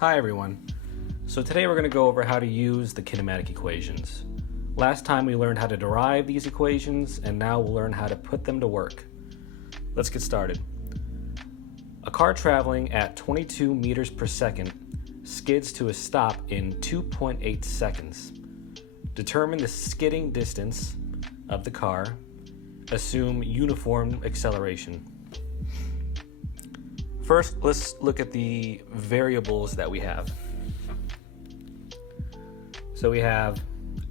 Hi everyone. So today we're going to go over how to use the kinematic equations. Last time we learned how to derive these equations, and now we'll learn how to put them to work. Let's get started. A car traveling at 22 meters per second skids to a stop in 2.8 seconds. Determine the skidding distance of the car. Assume uniform acceleration. First, let's look at the variables that we have. So we have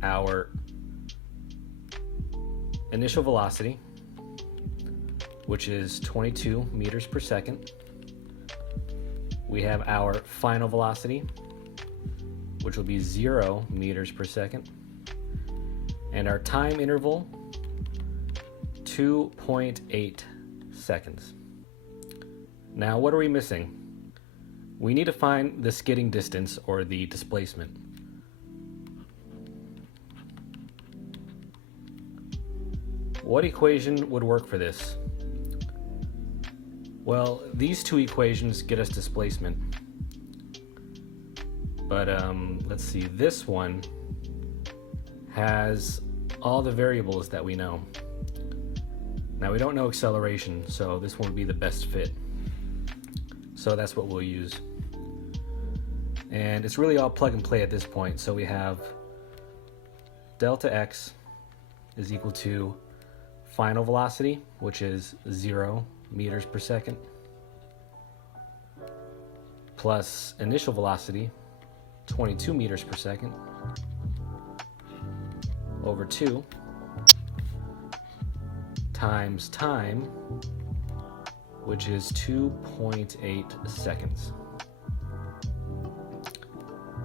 our initial velocity, which is 22 meters per second. We have our final velocity, which will be 0 meters per second. And our time interval, 2.8 seconds. Now, what are we missing? We need to find the skidding distance, or the displacement. What equation would work for this? Well, these two equations get us displacement. But let's see, this one has all the variables that we know. Now, we don't know acceleration, so this one would be the best fit. So that's what we'll use. And it's really all plug and play at this point. So we have delta x is equal to final velocity, which is 0 meters per second, plus initial velocity, 22 meters per second, over 2, times time, which is 2.8 seconds.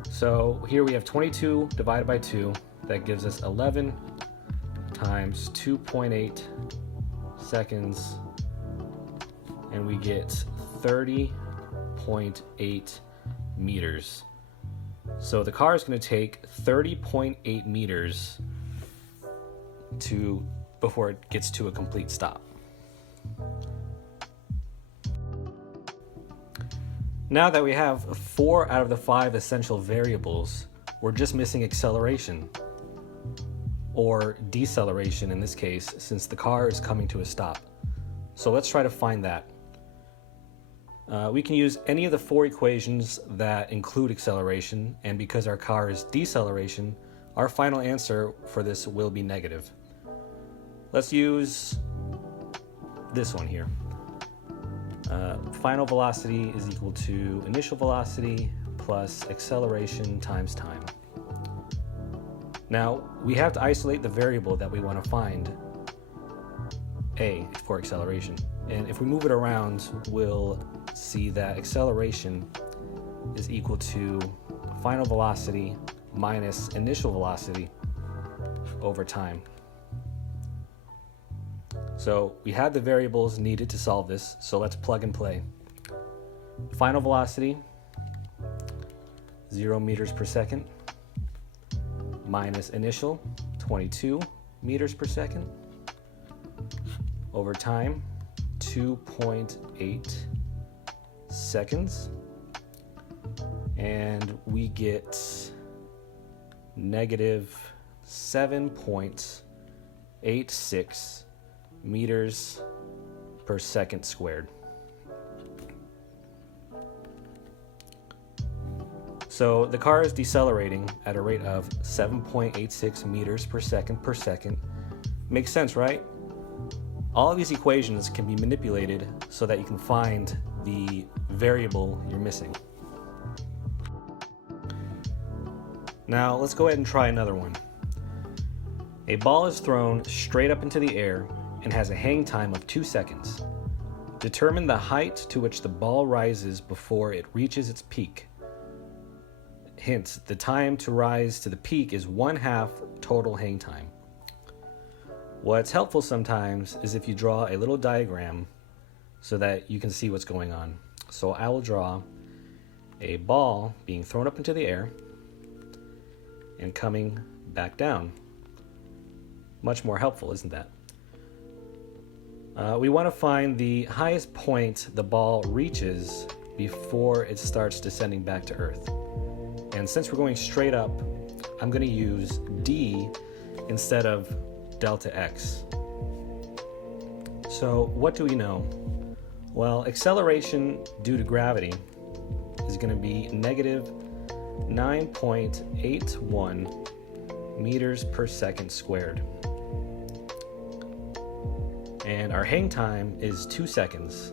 So here we have 22 divided by 2. That gives us 11 times 2.8 seconds, and we get 30.8 meters. So the car is going to take 30.8 meters before it gets to a complete stop. Now that we have 4 out of the 5 essential variables, we're just missing acceleration, or deceleration in this case, since the car is coming to a stop. So let's try to find that. We can use any of the 4 equations that include acceleration, and because our car is deceleration, our final answer for this will be negative. Let's use this one here. Final velocity is equal to initial velocity plus acceleration times time. Now, we have to isolate the variable that we want to find, A, for acceleration. And if we move it around, we'll see that acceleration is equal to final velocity minus initial velocity over time. So we had the variables needed to solve this, so let's plug and play. Final velocity, 0 meters per second, minus initial, 22 meters per second, over time, 2.8 seconds, and we get negative 7.86 meters per second squared. So the car is decelerating at a rate of 7.86 meters per second. Makes sense, right? All of these equations can be manipulated so that you can find the variable you're missing. Now let's go ahead and try another one. A ball is thrown straight up into the air and has a hang time of 2 seconds. Determine the height to which the ball rises before it reaches its peak. Hint, the time to rise to the peak is 1/2 total hang time. What's helpful sometimes is if you draw a little diagram so that you can see what's going on. So I will draw a ball being thrown up into the air and coming back down. Much more helpful, isn't that? We want to find the highest point the ball reaches before it starts descending back to Earth. And since we're going straight up, I'm going to use d instead of delta x. So what do we know? Well, acceleration due to gravity is going to be negative 9.81 meters per second squared. And our hang time is 2 seconds.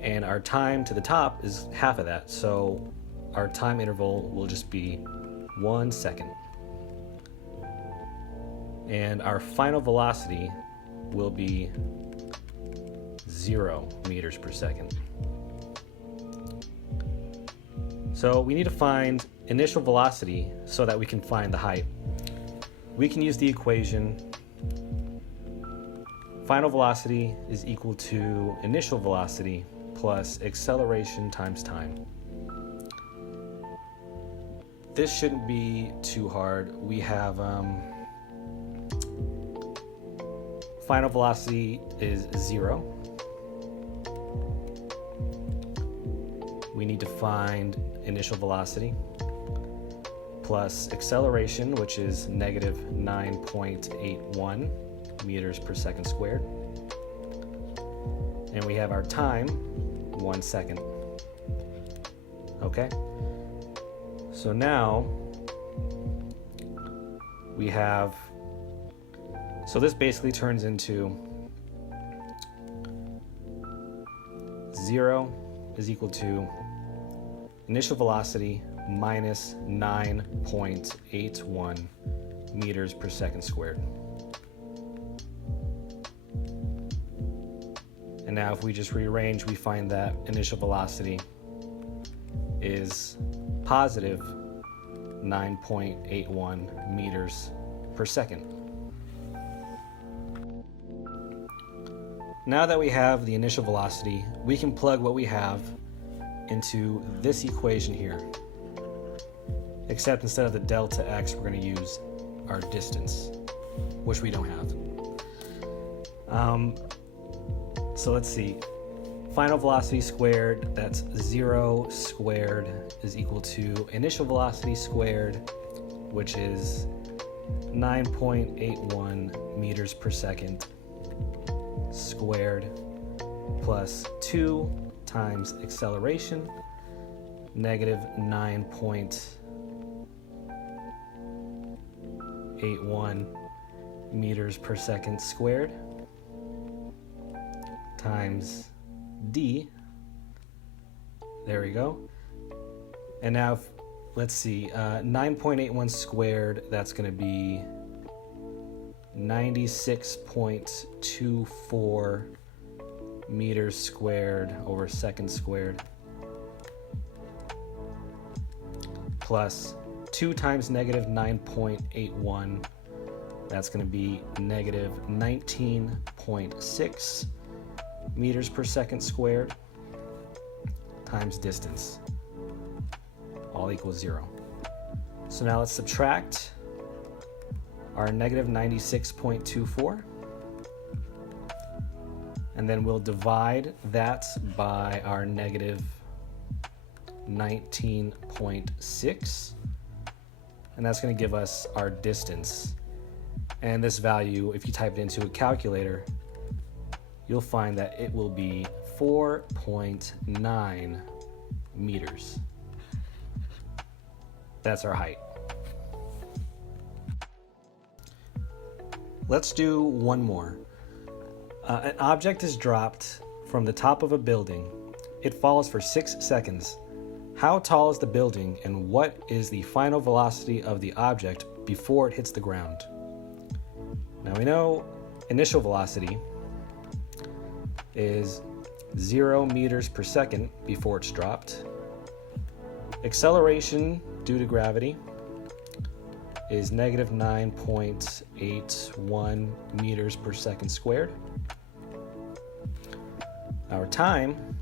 And our time to the top is half of that. So our time interval will just be 1 second. And our final velocity will be 0 meters per second. So we need to find initial velocity so that we can find the height. We can use the equation final velocity is equal to initial velocity plus acceleration times time. This shouldn't be too hard. We have final velocity is 0. We need to find initial velocity plus acceleration, which is negative 9.81 meters per second squared. And we have our time, 1 second. Okay. So now we have, so this basically turns into 0 is equal to initial velocity minus 9.81 meters per second squared. And now if we just rearrange, we find that initial velocity is positive 9.81 meters per second. Now that we have the initial velocity, we can plug what we have into this equation here. Except instead of the delta x, we're going to use our distance, which we don't have. So let's see. Final velocity squared, that's 0 squared is equal to initial velocity squared, which is 9.81 meters per second squared plus 2 times acceleration, negative 9.81 meters per second squared times d. There we go. And now, let's see, 9.81 squared, that's going to be 96.24 meters squared over second squared plus 2 times negative 9.81, that's going to be negative 19.6 meters per second squared times distance, all equals 0. So now let's subtract our negative 96.24, and then we'll divide that by our negative 19.6, and that's going to give us our distance. And this value, if you type it into a calculator, you'll find that it will be 4.9 meters. That's our height. Let's do one more. An object is dropped from the top of a building. It falls for 6 seconds. How tall is the building, and what is the final velocity of the object before it hits the ground? Now we know initial velocity is 0 meters per second before it's dropped. Acceleration due to gravity is negative 9.81 meters per second squared. Our time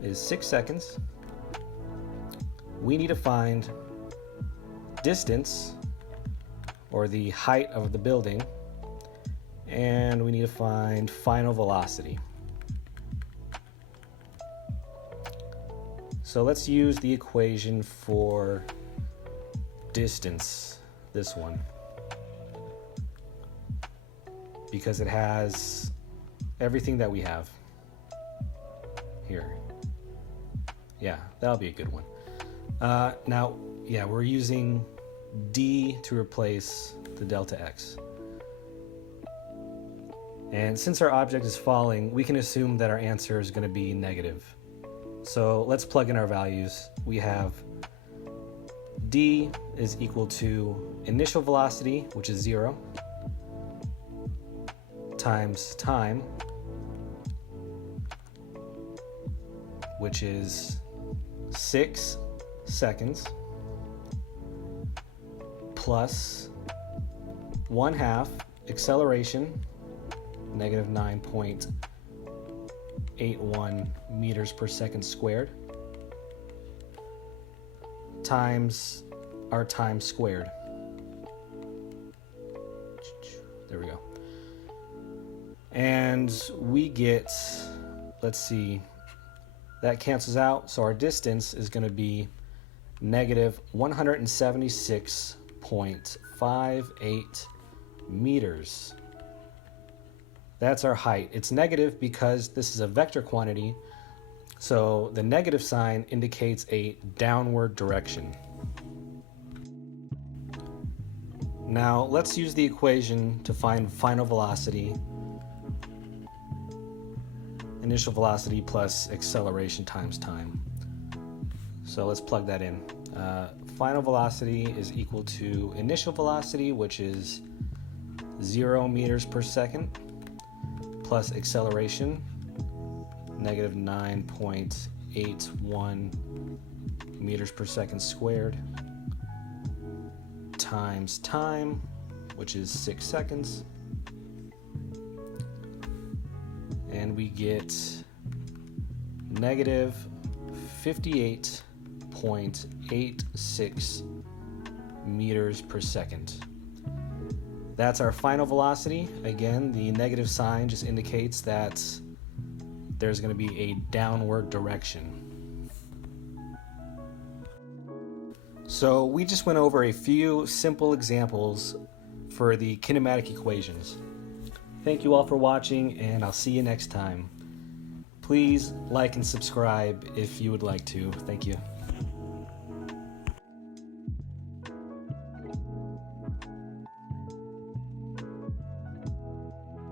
is 6 seconds. We need to find distance, or the height of the building, and we need to find final velocity. So let's use the equation for distance, this one, because it has everything that we have here. Yeah, that'll be a good one. Now, yeah, we're using d to replace the delta x. And since our object is falling, we can assume that our answer is going to be negative. So let's plug in our values. We have d is equal to initial velocity, which is 0, times time, which is 6 seconds, plus 1/2 acceleration, negative 9.81 meters per second squared, times our time squared. There we go. And we get, let's see, that cancels out, so our distance is going to be negative 176.58 meters. That's our height. It's negative because this is a vector quantity, so the negative sign indicates a downward direction. Now let's use the equation to find final velocity. Initial velocity plus acceleration times time. So let's plug that in. Final velocity is equal to initial velocity, which is 0 meters per second, plus acceleration, negative 9.81 meters per second squared, times time, which is 6 seconds. And we get negative 58.86 meters per second. That's our final velocity. Again, the negative sign just indicates that there's going to be a downward direction. So we just went over a few simple examples for the kinematic equations. Thank you all for watching, and I'll see you next time. Please like and subscribe if you would like to. Thank you.